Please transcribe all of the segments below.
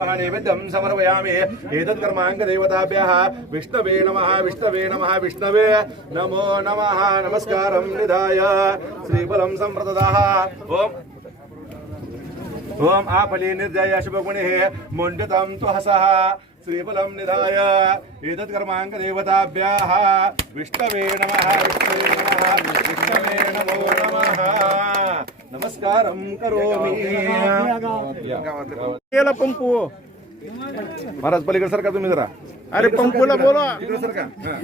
नैवेद्यं समर्पयामि। एतत् कर्माङ्गदेवताभ्यः विष्णवे नमः विष्णवे नमः विष्णवे। नमो नमः। नमस्कारं निधाय। श्रीफलं सम्प्रददाः। ओम् ओम् आपले निर्जय शुभगुणिः मुण्डितं तु हसः श्रीफलं निधाय एतत् कर्माङ्गदेवताभ्यः विष्णवे नमः विष्णवे नमः विष्णवे नमो नमः नमस्कारं करोमि गेला पंपू महाराज पलीकडे सरका तुम्ही जरा अरे पंपूला बोला इकडे सरका हा.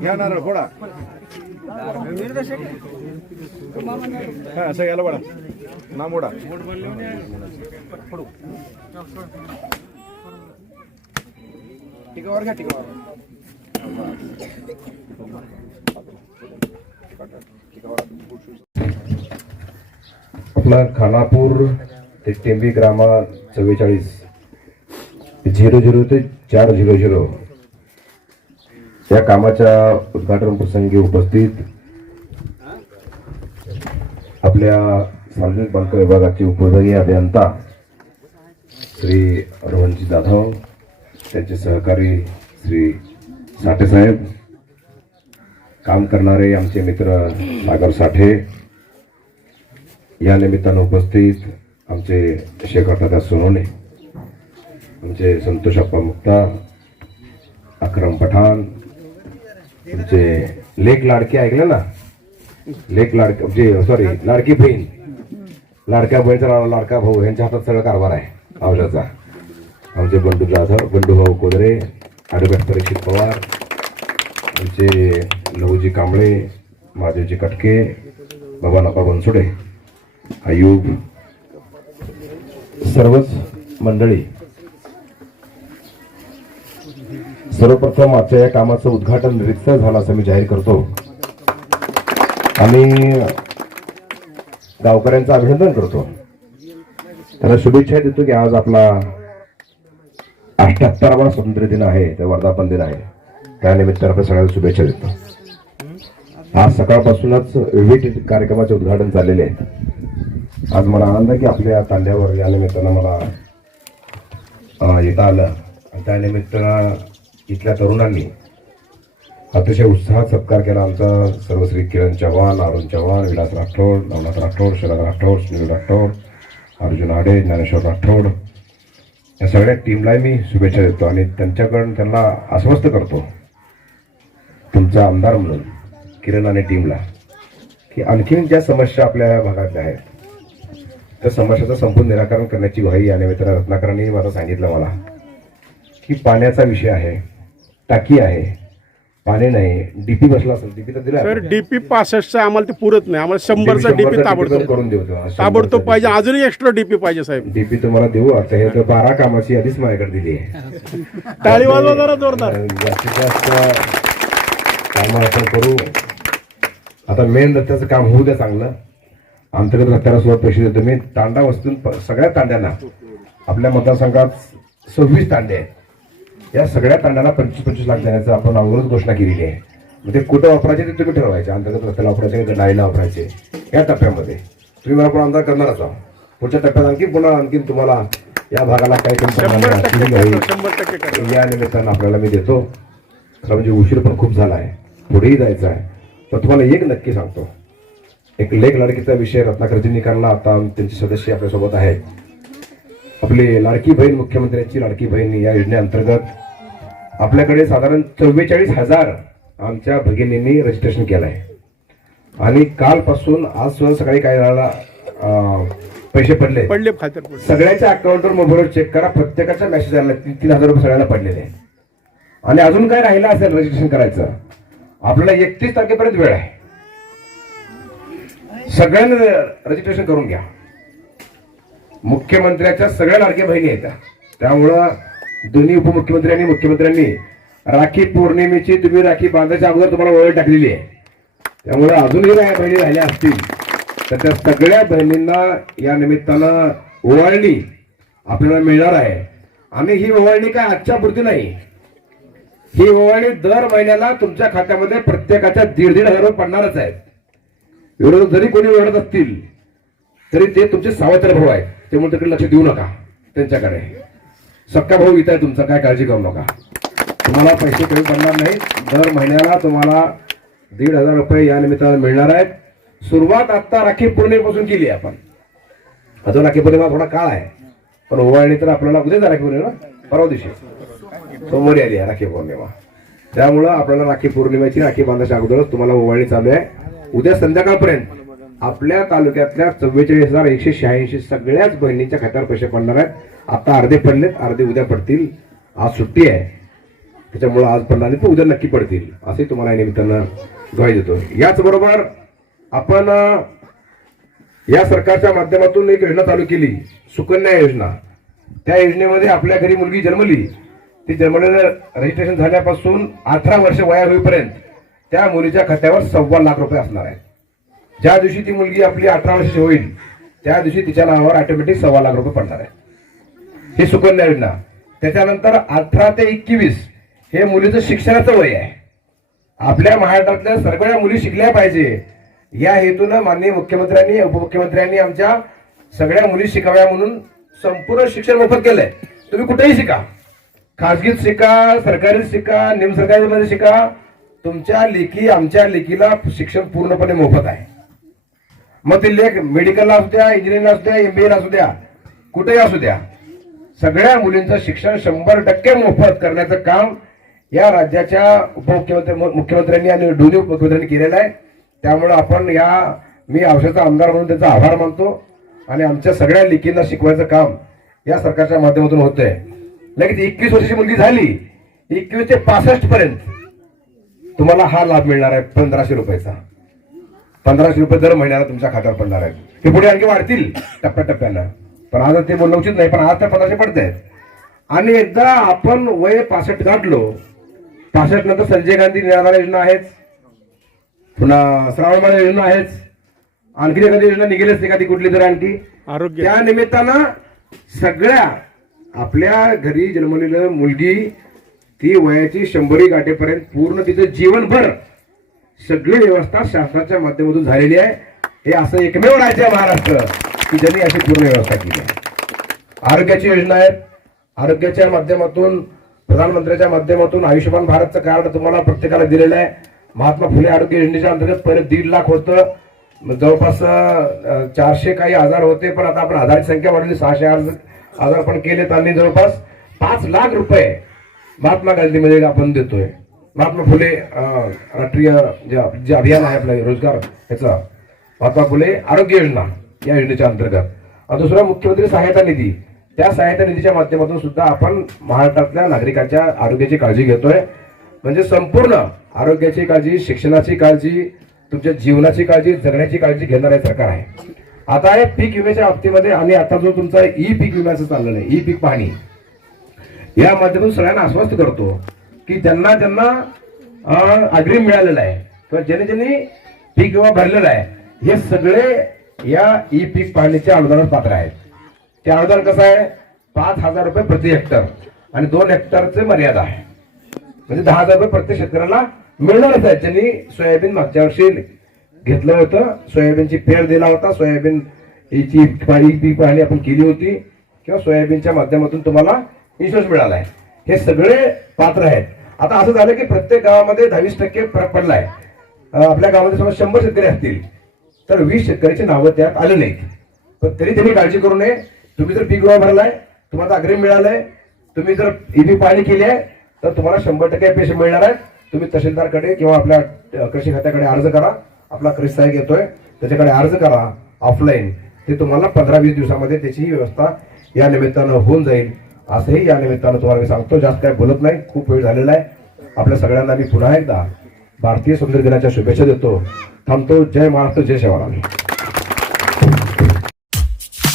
घ्या नारळ फोडा हा सगळ्याला वडा ना मोडा टिकावर घ्या टिकावर खानापूर ते टेंबी ग्रामा चव्वेचाळीस. झिरो झिरो ते चार झिरो झिरो. या कामाच्या उद्घाटन प्रसंगी उपस्थित आपल्या सार्वजनिक बांधकाम विभागाचे उपविभागीय अभियंता श्री रोहनजी जाधव त्यांचे सहकारी श्री साठेसाहेब काम करणारे आमचे मित्र सागर साठे या निमित्तानं उपस्थित आमचे शेखर सोनोने आमचे संतोष अप्पा मुक्ता अक्रम पठाण आमचे लेख लाडके ऐकले ना? लेख लाडके म्हणजे सॉरी लाडकी बहीण. लाडक्या बहिणीचा लाडका भाऊ यांच्या हातात सगळं कारभार आहे औषधाचा. आमचे बंडू जाधव बंडूभाऊ कोदरे ॲडव्होकेट परीक्षित पवार आमचे लहूजी कांबळे महादेवजी कटके बाबा नपा बनसोडे आयुब सर्वच मंडळी. सर्वप्रथम आजच्या या कामाचं उद्घाटन रिक्त झालं असं मी जाहीर करतो. आम्ही गावकऱ्यांचं अभिनंदन करतो. त्याला शुभेच्छा देतो की आज आपला अठ्याहत्तरावा स्वातंत्र्य दिन आहे ते वर्धापन दिन आहे. त्यानिमित्तानं आपण सगळ्यांना शुभेच्छा देतो. आज सकाळपासूनच विविध कार्यक्रमाचे उद्घाटन झालेले आहेत. आज मला आनंद आहे की आपल्या तांड्यावर या निमित्तानं मला येता आलं. त्यानिमित्तानं इथल्या तरुणांनी अतिशय उत्साहात सत्कार केला आमचा. सर्वश्री किरण चव्हाण अरुण चव्हाण विलास राठोड नवनाथ राठोड शरद राठोड सुनील राठोड अर्जुन आडे ज्ञानेश्वर राठोड या सगळ्या टीमलाही मी शुभेच्छा देतो आणि त्यांच्याकडून त्यांना आश्वस्त करतो. तुमचा आमदार म्हणून किरण आणि टीमला की आणखीन ज्या समस्या आपल्या या भागातल्या आहेत त्या समस्याचं संपूर्ण निराकरण करण्याची ग्वाही या निमित्तानं रत्नाकरांनी मला सांगितलं मला की पाण्याचा विषय आहे टाकी आहे पाणी नाही. डीपी बसला असेल डीपी तर दिला. सर डीपी पासष्टचा आम्हाला ते पुरत नाही. आम्हाला शंभरचा डीपी ताबडतोब करून देऊ ताबडतोब पाहिजे. अजूनही एक्स्ट्रा डीपी पाहिजे साहेब. डीपी तुम्हाला देऊ. आता हे तर बारा कामाची यादीच माझ्याकडे दिली आहे. टाळी वाजवा जरा जोरदार. जास्तीत जास्त कामं आपण करू. आता मेन रस्त्याचं काम होऊ द्या चांगलं. अंतर्गत रस्त्याला सुद्धा पैसे देतो. मी तांडा वस्तून प- सगळ्या तांड्यांना आपल्या मतदारसंघात सव्वीस तांडे आहेत. या सगळ्या तांड्यांना पंचवीस पंचवीस लाख देण्याचं आपण अगोदरच घोषणा केलेली आहे. मग ते कुठं वापरायचे ते तुम्ही ठरवायचे. अंतर्गत रस्त्याला वापरायचे का डाळीला वापरायचे? या टप्प्यामध्ये. तुम्ही मला पण आमदार करणारच आहोत. पुढच्या टप्प्यात आणखी पुन्हा आणखी तुम्हाला या भागाला काही. या निमित्तानं आपल्याला मी देतो. खरं म्हणजे उशीर पण खूप झाला आहे. पुढेही जायचं आहे. पण तुम्हाला एक नक्की सांगतो. एक लेख लाडकीचा विषय रत्नाकरजींनी काढला आता त्यांचे सदस्य आपल्यासोबत आहेत. आपली लाडकी बहीण मुख्यमंत्र्यांची लाडकी बहीण या योजनेअंतर्गत आपल्याकडे साधारण चव्वेचाळीस हजार आमच्या भगिनींनी रजिस्ट्रेशन केलं आहे आणि कालपासून आज सुद्धा सकाळी काय झाला पैसे पडले. पडले सगळ्याच्या अकाउंटवर मोबाईलवर चेक करा प्रत्येकाच्या मेसेज आला तीन तीन हजार रुपये सगळ्यांना पडलेले. आणि अजून काय राहिलं असेल रजिस्ट्रेशन करायचं? आपल्याला एकतीस तारखेपर्यंत वेळ आहे. सगळ्यांनी रजिस्ट्रेशन करून घ्या. मुख्यमंत्र्याच्या सगळ्या लाडक्या बहिणी आहेत. त्या. त्यामुळं दोन्ही उपमुख्यमंत्री आणि मुख्यमंत्र्यांनी राखी पौर्णिमेची तुम्ही राखी बांधायच्या अगोदर तुम्हाला ओळख टाकलेली आहे. त्यामुळे अजूनही काही बहिणी राहिल्या असतील तर त्या सगळ्या बहिणींना या निमित्तानं ओवाळणी आपल्याला मिळणार आहे. आणि ही ओवाळणी काय आजच्या पुरती नाही. ही ओवाळणी दर महिन्याला तुमच्या खात्यामध्ये प्रत्येकाच्या दीड दीड हजार रुपये पडणारच आहेत. विरोध जरी कोणी ओरडत असतील तरी ते तुमचे सावत्र भाऊ आहेत. त्यामुळे तिकडे लक्ष देऊ नका. त्यांच्याकडे. सक्का भाऊ इथं आहे तुमचं काय काळजी करू नका. तुम्हाला पैसे कमी पडणार नाही. दर महिन्याला तुम्हाला दीड हजार रुपये या निमित्तानं मिळणार आहेत. सुरुवात आत्ता राखी पौर्णिमेपासून केली आहे आपण. अजून राखी पौर्णिमा थोडा काळ आहे. पण ओवाळणी तर आपल्याला उद्याच राखी पौर्णिमा. परवा दिवशी. सोमवारी आली आहे राखी पौर्णिमा. त्यामुळं आपल्याला राखी पौर्णिमेची राखी बांधायच्या अगोदरच तुम्हाला ओवाळणी चालू आहे. उद्या संध्याकाळपर्यंत आपल्या तालुक्यातल्या चव्वेचाळीस हजार एकशे शहाऐंशी सगळ्याच बहिणींच्या खात्यावर पैसे पडणार आहेत. आता अर्धे पडलेत अर्धे उद्या पडतील. आज सुट्टी आहे. त्याच्यामुळे आज पडणार नाही तर उद्या नक्की पडतील. असे तुम्हाला या निमित्तानं ग्वाही देतो याचबरोबर आपण या सरकारच्या माध्यमातून एक योजना चालू केली सुकन्या योजना. त्या योजनेमध्ये आपल्या घरी मुलगी जन्मली. ती जन्मलेलं रजिस्ट्रेशन झाल्यापासून अठरा वर्ष वया होईपर्यंत त्या मुलीच्या खात्यावर सव्वा लाख रुपये असणार आहेत. ज्या दिवशी ती मुलगी आपली अठरा वर्षाची होईल त्या दिवशी तिच्या नावावर ऑटोमॅटिक सव्वा लाख रुपये पडणार आहे. ही सुकन्या योजना. त्याच्यानंतर अठरा ते एकवीस हे मुलीचं शिक्षणाचं वय आहे. आपल्या महाराष्ट्रातल्या सगळ्या मुली शिकल्या पाहिजे. या हेतूनं माननीय मुख्यमंत्र्यांनी उपमुख्यमंत्र्यांनी आमच्या सगळ्या मुली शिकाव्या म्हणून संपूर्ण शिक्षण मोफत केलंय. तुम्ही कुठेही शिका. खासगीत शिका सरकारीत शिका निमसरकारी मध्ये शिका. तुमच्या लेखी आमच्या लेखीला शिक्षण पूर्णपणे मोफत आहे. मग ते लेख मेडिकलला असू द्या इंजिनिअरिंगला असू द्या एला असू द्या कुठेही असू द्या. सगळ्या मुलींचं शिक्षण शंभर टक्के मोफत करण्याचं काम या राज्याच्या उपमुख्यमंत्री मुख्यमंत्र्यांनी आणि दोन्ही उपमुख्यमंत्र्यांनी केलेलं आहे. त्यामुळे आपण या मी औषधाचा आमदार म्हणून त्यांचा आभार मानतो आणि आमच्या सगळ्या लेखींना शिकवायचं काम या सरकारच्या माध्यमातून होतंय. लगेच एकवीस वर्षाची मुलगी झाली एकवीस ते पासष्ट पर्यंत तुम्हाला हा लाभ मिळणार आहे पंधराशे रुपयाचा. पंधराशे रुपये दर महिन्याला तुमच्या खात्यावर पडणार आहेत. हे पुढे आणखी वाढतील टप्प्याटप्प्यानं. पण आज ते बोलणं उचित नाही पण आज तर पंधराशे पडत आहेत. आणि एकदा आपण वय पासष्ट गाठलो पासष्ट नंतर संजय गांधी निराधार योजना आहेच. पुन्हा श्रावणबाळ योजना आहेच. आणखी एखादी योजना निघेलच एखादी कुठली तरी आणखी. आरोग्य. त्या निमित्तानं सगळ्या आपल्या घरी जन्मलेलं मुलगी ती वयाची शंभरी गाठेपर्यंत पूर्ण तिचं जीवनभर सगळी व्यवस्था शासनाच्या माध्यमातून झालेली आहे. हे असं एकमेव राज्य आहे महाराष्ट्र की ज्यांनी अशी पूर्ण व्यवस्था केली आहे. आरोग्याची योजना आहेत. आरोग्याच्या माध्यमातून प्रधानमंत्र्यांच्या माध्यमातून आयुष्यमान भारतचं कार्ड तुम्हाला प्रत्येकाला दिलेलं आहे. महात्मा फुले आरोग्य योजनेच्या अंतर्गत पहिले दीड लाख होतं. जवळपास चारशे काही आजार होते पण आता आपण आजाराची संख्या वाढली सहाशे आजार पण केलेत आणि जवळपास. पाच लाख रुपये महात्मा गांधीमध्ये आपण देतोय. महात्मा फुले राष्ट्रीय जे अभियान आहे आपलं रोजगार याचा महात्मा फुले आरोग्य योजना या योजनेच्या अंतर्गत. दुसरा मुख्यमंत्री सहायता निधी. त्या सहायता निधीच्या माध्यमातून सुद्धा आपण महाराष्ट्रातल्या नागरिकांच्या आरोग्याची काळजी घेतोय. म्हणजे संपूर्ण आरोग्याची काळजी शिक्षणाची काळजी तुमच्या जीवनाची काळजी जगण्याची काळजी घेणारे सरकार आहे. आता हे पीक विम्याच्या बाबतीमध्ये आणि आता जो तुमचा ई पीक विम्याचं चाललेलं आहे ई पीक पाहणी या माध्यमातून सगळ्यांना आश्वस्त करतो. की ज्यांना ज्यांना अग्रिम मिळालेला आहे. किंवा ज्यांनी ज्यांनी पीक विमा भरलेला आहे हे सगळे या ई पीक पाहणीच्या अनुदानात पात्र आहेत. ते अनुदान कसं आहे? पाच हजार रुपये प्रति हेक्टर आणि दोन हेक्टरचे मर्यादा आहे. म्हणजे दहा हजार रुपये प्रत्येक शेतकऱ्याला मिळणारच आहे. त्यांनी सोयाबीन मागच्या वर्षी घेतलं होतं सोयाबीनची पेर दिला होता सोयाबीन याची पाणी पीक पाहणी आपण केली होती किंवा सोयाबीनच्या माध्यमातून तुम्हाला इन्शुरन्स मिळाला आहे. हे सगळे पात्र आहेत. आता असं झालं की प्रत्येक गावामध्ये दहावीस टक्के फरक पडलाय. आहे आपल्या गावामध्ये समजा शंभर शेतकरी असतील तर वीस शेतकऱ्याची नावं त्यात आले नाहीत. पण तरी त्यांनी काळजी करू नये. तुम्ही जर पीक विमा भरलाय तुम्हाला अग्रिम मिळालंय. तुम्ही जर ईबी पाहणी केली आहे तर तुम्हाला शंभर टक्के पैसे मिळणार आहेत. तुम्ही तहसीलदारकडे किंवा आपल्या कृषी खात्याकडे अर्ज करा. आपला कृषी सहाय्यक येतोय. त्याच्याकडे अर्ज करा. ऑफलाईन. ते तुम्हाला पंधरा वीस दिवसामध्ये त्याची व्यवस्था या निमित्तानं होऊन जाईल. असंही या निमित्तानं तुम्हाला मी सांगतो जास्त काय बोलत नाही खूप वेळ झालेला आहे. आपल्या सगळ्यांना मी पुन्हा एकदा भारतीय सुंदर दिनाच्या शुभेच्छा देतो. थांबतो जय महाराष्ट्र जय शिवराम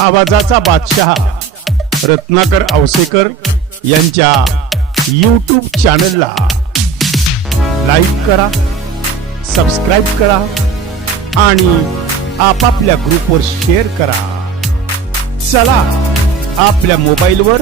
आवाजाचा बादशहा रत्नाकर औसेकर यांच्या यूट्यूब चॅनलला लाईक करा सबस्क्राईब करा आणि आपापल्या ग्रुपवर शेअर करा. चला आपल्या मोबाईलवर